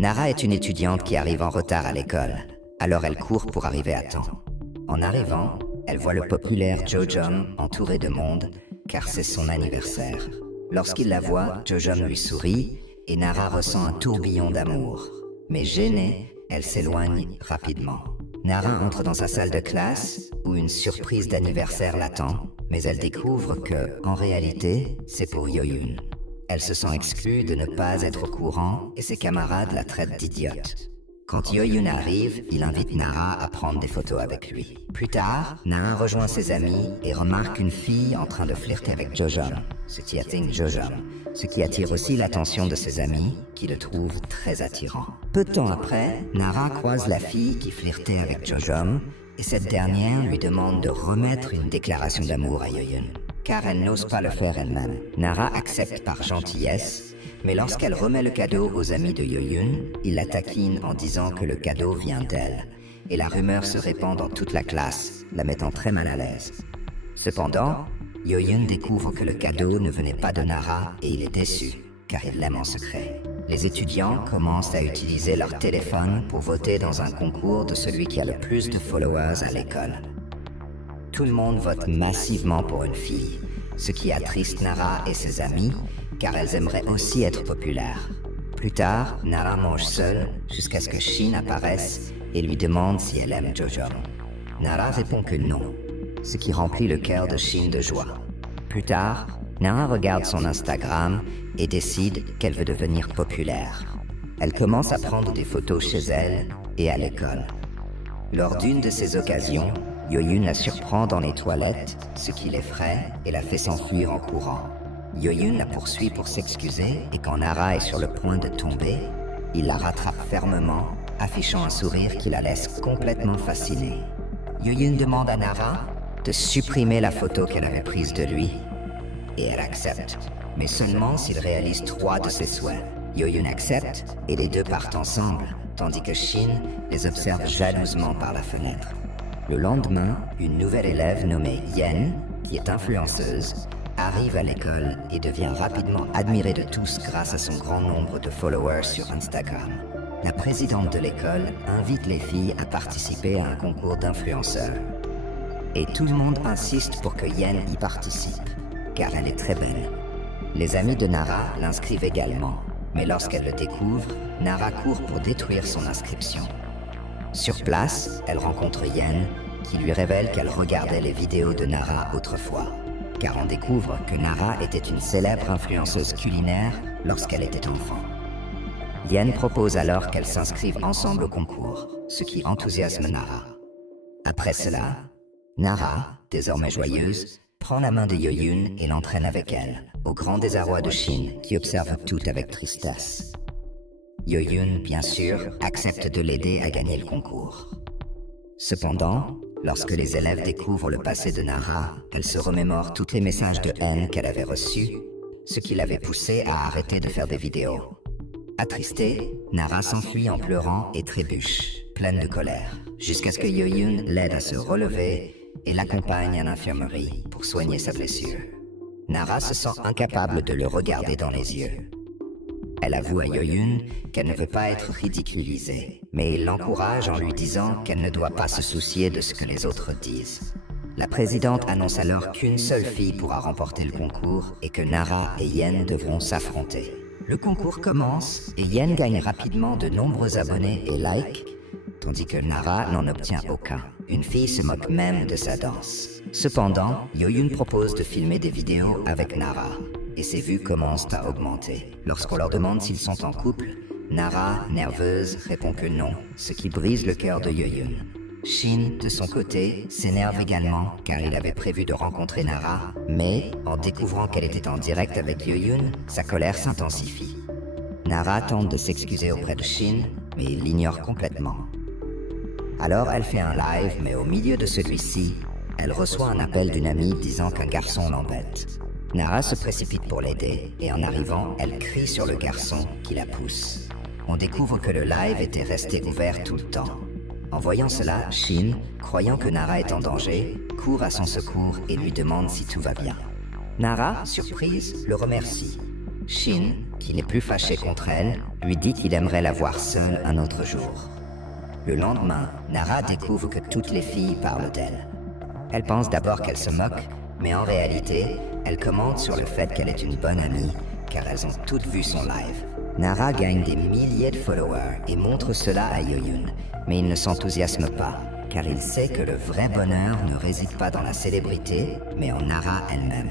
Nara est une étudiante qui arrive en retard à l'école, alors elle court pour arriver à temps. En arrivant, elle voit le populaire Jojom entouré de monde, car c'est son anniversaire. Lorsqu'il la voit, Jojom lui sourit et Nara ressent un tourbillon d'amour. Mais gênée, elle s'éloigne rapidement. Nara entre dans sa salle de classe, où une surprise d'anniversaire l'attend, mais elle découvre que, en réalité, c'est pour Yoyun. Elle se sent exclue de ne pas être au courant et ses camarades la traitent d'idiote. Quand Yoyun arrive, il invite Nara à prendre des photos avec lui. Plus tard, Nara rejoint ses amis et remarque une fille en train de flirter avec Jojom, ce qui attire aussi l'attention de ses amis, qui le trouvent très attirant. Peu de temps après, Nara croise la fille qui flirtait avec Jojom, et cette dernière lui demande de remettre une déclaration d'amour à Yoyun, car elle n'ose pas le faire elle-même. Nara accepte par gentillesse, mais lorsqu'elle remet le cadeau aux amis de Yoyun, il la taquine en disant que le cadeau vient d'elle, et la rumeur se répand dans toute la classe, la mettant très mal à l'aise. Cependant, Yoyun découvre que le cadeau ne venait pas de Nara et il est déçu, car il l'aime en secret. Les étudiants commencent à utiliser leur téléphone pour voter dans un concours de celui qui a le plus de followers à l'école. Tout le monde vote massivement pour une fille, ce qui attriste Nara et ses amis, car elles aimeraient aussi être populaires. Plus tard, Nara mange seule jusqu'à ce que Shin apparaisse et lui demande si elle aime Jojom. Nara répond que non, ce qui remplit le cœur de Shin de joie. Plus tard, Nara regarde son Instagram et décide qu'elle veut devenir populaire. Elle commence à prendre des photos chez elle et à l'école. Lors d'une de ces occasions, Yoyun la surprend dans les toilettes, ce qui l'effraie et la fait s'enfuir en courant. Yoyun la poursuit pour s'excuser et quand Nara est sur le point de tomber, il la rattrape fermement, affichant un sourire qui la laisse complètement fascinée. Yoyun demande à Nara de supprimer la photo qu'elle avait prise de lui, et elle accepte, mais seulement s'il réalise 3 de ses souhaits. Yoyun accepte et les deux partent ensemble, tandis que Shin les observe jalousement par la fenêtre. Le lendemain, une nouvelle élève nommée Yen, qui est influenceuse, arrive à l'école et devient rapidement admirée de tous grâce à son grand nombre de followers sur Instagram. La présidente de l'école invite les filles à participer à un concours d'influenceurs. Et tout le monde insiste pour que Yen y participe, car elle est très belle. Les amis de Nara l'inscrivent également, mais lorsqu'elle le découvre, Nara court pour détruire son inscription. Sur place, elle rencontre Yen, qui lui révèle qu'elle regardait les vidéos de Nara autrefois, car on découvre que Nara était une célèbre influenceuse culinaire lorsqu'elle était enfant. Yen propose alors qu'elles s'inscrivent ensemble au concours, ce qui enthousiasme Nara. Après cela, Nara, désormais joyeuse, prend la main de Yoyun et l'entraîne avec elle, au grand désarroi de Shin, qui observe tout avec tristesse. Yoyun, bien sûr, accepte de l'aider à gagner le concours. Cependant, lorsque les élèves découvrent le passé de Nara, elle se remémore tous les messages de haine qu'elle avait reçus, ce qui l'avait poussée à arrêter de faire des vidéos. Attristée, Nara s'enfuit en pleurant et trébuche, pleine de colère, jusqu'à ce que Yoyun l'aide à se relever et l'accompagne à l'infirmerie pour soigner sa blessure. Nara se sent incapable de le regarder dans les yeux. Elle avoue à Yoyun qu'elle ne veut pas être ridiculisée, mais il l'encourage en lui disant qu'elle ne doit pas se soucier de ce que les autres disent. La présidente annonce alors qu'une seule fille pourra remporter le concours et que Nara et Yen devront s'affronter. Le concours commence et Yen gagne rapidement de nombreux abonnés et likes, tandis que Nara n'en obtient aucun. Une fille se moque même de sa danse. Cependant, Yoyun propose de filmer des vidéos avec Nara, et ses vues commencent à augmenter. Lorsqu'on leur demande s'ils sont en couple, Nara, nerveuse, répond que non, ce qui brise le cœur de Yoyun. Shin, de son côté, s'énerve également car il avait prévu de rencontrer Nara, mais, en découvrant qu'elle était en direct avec Yoyun, sa colère s'intensifie. Nara tente de s'excuser auprès de Shin, mais il l'ignore complètement. Alors elle fait un live, mais au milieu de celui-ci, elle reçoit un appel d'une amie disant qu'un garçon l'embête. Nara se précipite pour l'aider, et en arrivant, elle crie sur le garçon qui la pousse. On découvre que le live était resté ouvert tout le temps. En voyant cela, Shin, croyant que Nara est en danger, court à son secours et lui demande si tout va bien. Nara, surprise, le remercie. Shin, qui n'est plus fâché contre elle, lui dit qu'il aimerait la voir seule un autre jour. Le lendemain, Nara découvre que toutes les filles parlent d'elle. Elle pense d'abord qu'elle se moque, mais en réalité, elle commente sur le fait qu'elle est une bonne amie, car elles ont toutes vu son live. Nara gagne des milliers de followers et montre cela à Yoyun, mais il ne s'enthousiasme pas, car il sait que le vrai bonheur ne réside pas dans la célébrité, mais en Nara elle-même.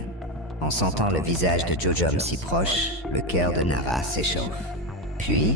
En sentant le visage de Jojom si proche, le cœur de Nara s'échauffe. Puis,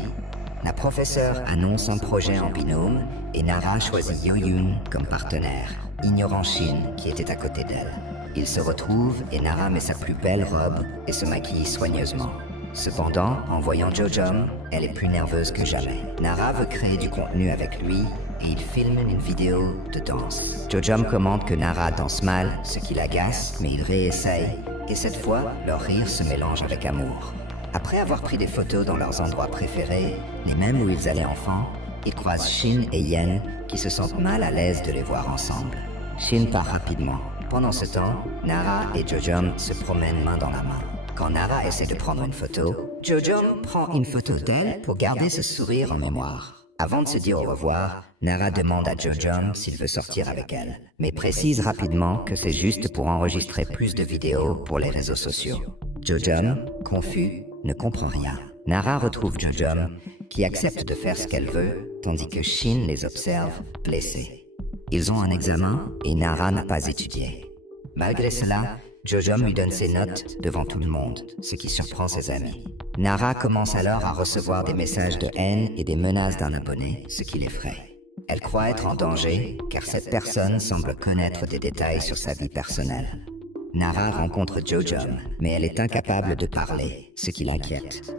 la professeure annonce un projet en binôme et Nara choisit Yoyun comme partenaire, ignorant Shin qui était à côté d'elle. Ils se retrouvent et Nara met sa plus belle robe et se maquille soigneusement. Cependant, en voyant Jojom, elle est plus nerveuse que jamais. Nara veut créer du contenu avec lui et il filme une vidéo de danse. Jojom commente que Nara danse mal, ce qui l'agace, mais il réessaye, et cette fois, leur rire se mélange avec amour. Après avoir pris des photos dans leurs endroits préférés, les mêmes où ils allaient enfant, ils croisent Shin et Yen qui se sentent mal à l'aise de les voir ensemble. Shin part rapidement. Pendant ce temps, Nara et Jojom se promènent main dans la main. Quand Nara essaie de prendre une photo, Jojom prend une photo d'elle pour garder ce sourire en mémoire. Avant de se dire au revoir, Nara demande à Jojom s'il veut sortir avec elle, mais précise rapidement que c'est juste pour enregistrer plus de vidéos pour les réseaux sociaux. Jojom, confus, ne comprend rien. Nara retrouve Jojom, qui accepte de faire ce qu'elle veut, tandis que Shin les observe, blessés. Ils ont un examen et Nara n'a pas étudié. Malgré cela, Jojom lui donne ses notes devant tout le monde, ce qui surprend ses amis. Nara commence alors à recevoir des messages de haine et des menaces d'un abonné, ce qui l'effraie. Elle croit être en danger, car cette personne semble connaître des détails sur sa vie personnelle. Nara rencontre Jojom, mais elle est incapable de parler, ce qui l'inquiète.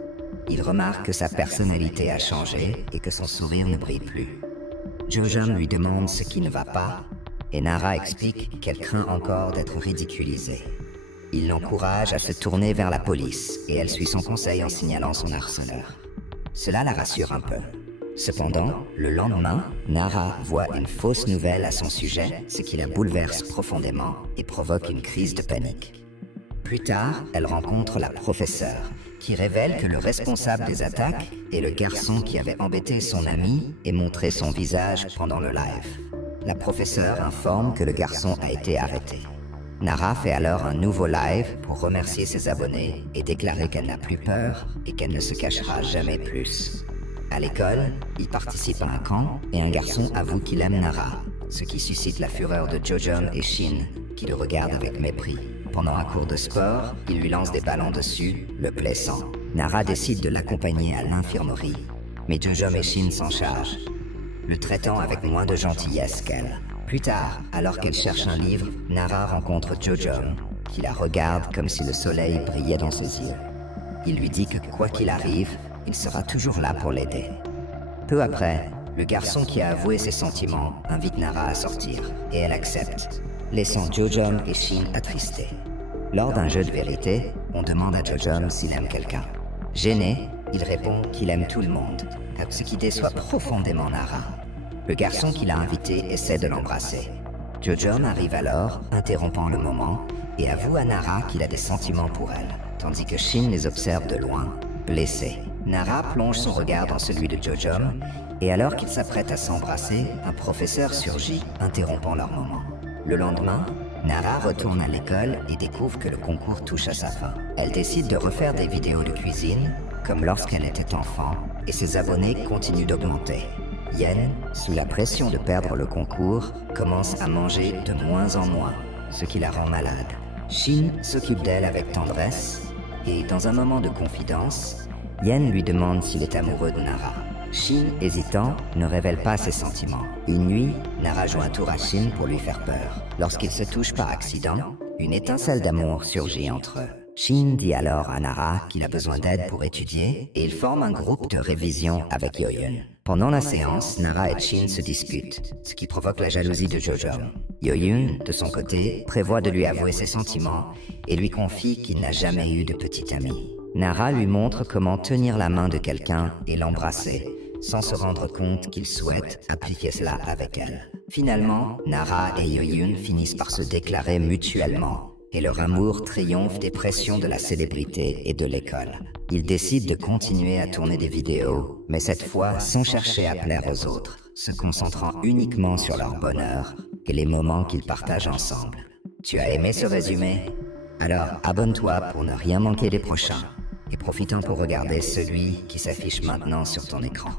Il remarque que sa personnalité a changé et que son sourire ne brille plus. Jojom lui demande ce qui ne va pas, et Nara explique qu'elle craint encore d'être ridiculisée. Il l'encourage à se tourner vers la police, et elle suit son conseil en signalant son harceleur. Cela la rassure un peu. Cependant, le lendemain, Nara voit une fausse nouvelle à son sujet, ce qui la bouleverse profondément et provoque une crise de panique. Plus tard, elle rencontre la professeure, qui révèle que le responsable des attaques est le garçon qui avait embêté son ami et montré son visage pendant le live. La professeure informe que le garçon a été arrêté. Nara fait alors un nouveau live pour remercier ses abonnés et déclarer qu'elle n'a plus peur et qu'elle ne se cachera jamais plus. À l'école, il participe à un camp et un garçon avoue qu'il aime Nara, ce qui suscite la fureur de Jojom et Shin, qui le regardent avec mépris. Pendant un cours de sport, il lui lance des ballons dessus, le blessant. Nara décide de l'accompagner à l'infirmerie, mais Jojom et Shin s'en chargent, le traitant avec moins de gentillesse qu'elle. Plus tard, alors qu'elle cherche un livre, Nara rencontre Jojom, qui la regarde comme si le soleil brillait dans ses yeux. Il lui dit que quoi qu'il arrive, il sera toujours là pour l'aider. Peu après, le garçon qui a avoué ses sentiments invite Nara à sortir, et elle accepte, laissant Jojom et Shin attristés. Lors d'un jeu de vérité, on demande à Jojom s'il aime quelqu'un. Gêné, il répond qu'il aime tout le monde, ce qui déçoit profondément Nara. Le garçon qui l'a invité essaie de l'embrasser. Jojom arrive alors, interrompant le moment, et avoue à Nara qu'il a des sentiments pour elle, tandis que Shin les observe de loin, blessé. Nara plonge son regard dans celui de Jojom, et alors qu'ils s'apprêtent à s'embrasser, un professeur surgit, interrompant leur moment. Le lendemain, Nara retourne à l'école et découvre que le concours touche à sa fin. Elle décide de refaire des vidéos de cuisine, comme lorsqu'elle était enfant, et ses abonnés continuent d'augmenter. Yen, sous la pression de perdre le concours, commence à manger de moins en moins, ce qui la rend malade. Shin s'occupe d'elle avec tendresse, et dans un moment de confidence, Yen lui demande s'il est amoureux de Nara. Shin, hésitant, ne révèle pas ses sentiments. Une nuit, Nara joue un tour à Shin pour lui faire peur. Lorsqu'ils se touchent par accident, une étincelle d'amour surgit entre eux. Shin dit alors à Nara qu'il a besoin d'aide pour étudier et ils forment un groupe de révision avec Yoyun. Pendant la séance, Nara et Shin se disputent, ce qui provoque la jalousie de Jojom. Yoyun, de son côté, prévoit de lui avouer ses sentiments et lui confie qu'il n'a jamais eu de petite amie. Nara lui montre comment tenir la main de quelqu'un et l'embrasser, sans se rendre compte qu'il souhaite appliquer cela avec elle. Finalement, Nara et Yoyun finissent par se déclarer mutuellement, et leur amour triomphe des pressions de la célébrité et de l'école. Ils décident de continuer à tourner des vidéos, mais cette fois sans chercher à plaire aux autres, se concentrant uniquement sur leur bonheur et les moments qu'ils partagent ensemble. Tu as aimé ce résumé? Alors abonne-toi pour ne rien manquer des prochains, et profite-en pour regarder celui qui s'affiche maintenant sur ton écran.